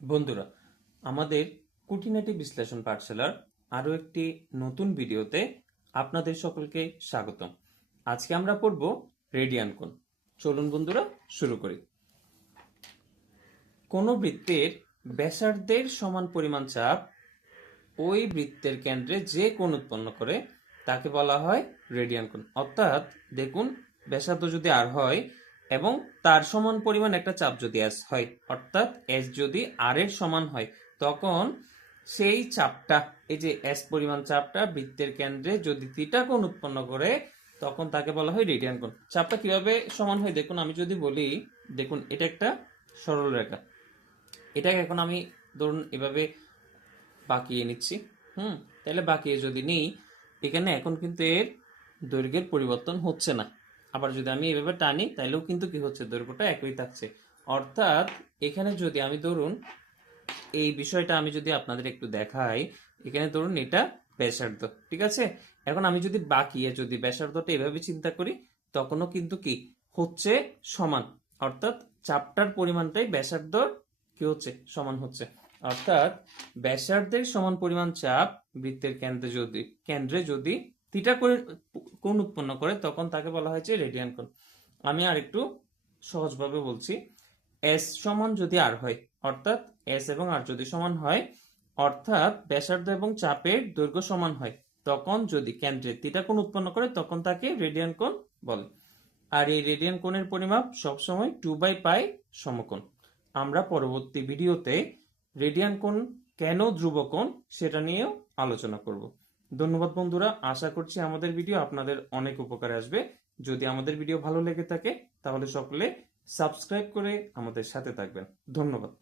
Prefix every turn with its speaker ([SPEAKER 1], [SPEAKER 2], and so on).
[SPEAKER 1] বন্ধুরা, আমাদের কুটিনাটি বিশ্লেষণ পাঠশালার আরও একটি নতুন ভিডিওতে আপনাদের সকলকে স্বাগতম। আজকে আমরা পড়ব রেডিয়ান কোণ। চলুন বন্ধুরা, শুরু করি। কোন বৃত্তের ব্যাসার্ধের সমান পরিমাণ চাপ ওই বৃত্তের কেন্দ্রে যে কোণ উৎপন্ন করে, তাকে বলা হয় রেডিয়ান কোণ। অর্থাৎ দেখুন, ব্যাসার্ধ যদি আর হয় এবং তার সমান পরিমাণ একটা চাপ যদি এস হয়, অর্থাৎ এস যদি আর এর সমান হয়, তখন সেই চাপটা, এই যে এস পরিমাণ চাপটা বৃত্তের কেন্দ্রে যদি থিটা কোণ উৎপন্ন করে, তখন তাকে বলা হয় রেডিয়ান কোণ। চাপটা কীভাবে সমান হয়? দেখুন, আমি যদি বলি, দেখুন, এটা একটা সরল রেখা। এটাকে এখন আমি ধরুন এভাবে বাঁকিয়ে নিচ্ছি। হুম, তাহলে বাঁকিয়ে যদি নিই, এখানে এখন কিন্তু এর দৈর্ঘ্যের পরিবর্তন হচ্ছে না। আবার যদি আমি এভাবে টানি তাহলেও কিন্তু কি হচ্ছে? দৈর্ঘ্যটা একই থাকছে। অর্থাৎ এখানে যদি আমি ধরুন, এই বিষয়টা আমি যদি আপনাদের একটু দেখাই, এখানে ধরুন এটা ব্যাসার্ধ, ঠিক আছে? এখন আমি যদি বাকিয়ে যদি ব্যাসার্ধটা এভাবে চিন্তা করি, তখনও কিন্তু কি হচ্ছে সমান। অর্থাৎ চাপটার পরিমাণটাই ব্যাসার্ধ কি হচ্ছে? সমান হচ্ছে। অর্থাৎ ব্যাসার্ধের সমান পরিমাণ চাপ বৃত্তের কেন্দ্রে যদি কেন্দ্রে যদি থিটা কোণ উৎপন্ন করে, তখন তাকে বলা হয়েছে রেডিয়ান কোণ। আমি আর একটু সহজভাবে বলছি। এস সমান যদি আর হয়, অর্থাৎ এস এবং আর যদি সমান হয়, অর্থাৎ ব্যাসার্ধ এবং চাপের দৈর্ঘ্য সমান হয়, তখন যদি কেন্দ্রে থিটা কোণ উৎপন্ন করে, তখন তাকে রেডিয়ান কোণ বলে। আর এই রেডিয়ান কোণের পরিমাপ সবসময় টু বাই পাই সমকোণ। আমরা পরবর্তী ভিডিওতে রেডিয়ান কোণ কেন ধ্রুব কোণ সেটা নিয়েও আলোচনা করব। ধন্যবাদ বন্ধুরা, আশা করছি আমাদের ভিডিও আপনাদের অনেক উপকারে আসবে। যদি আমাদের ভিডিও ভালো লেগে থাকে, তাহলে সকলে সাবস্ক্রাইব করে আমাদের সাথে থাকবেন। ধন্যবাদ।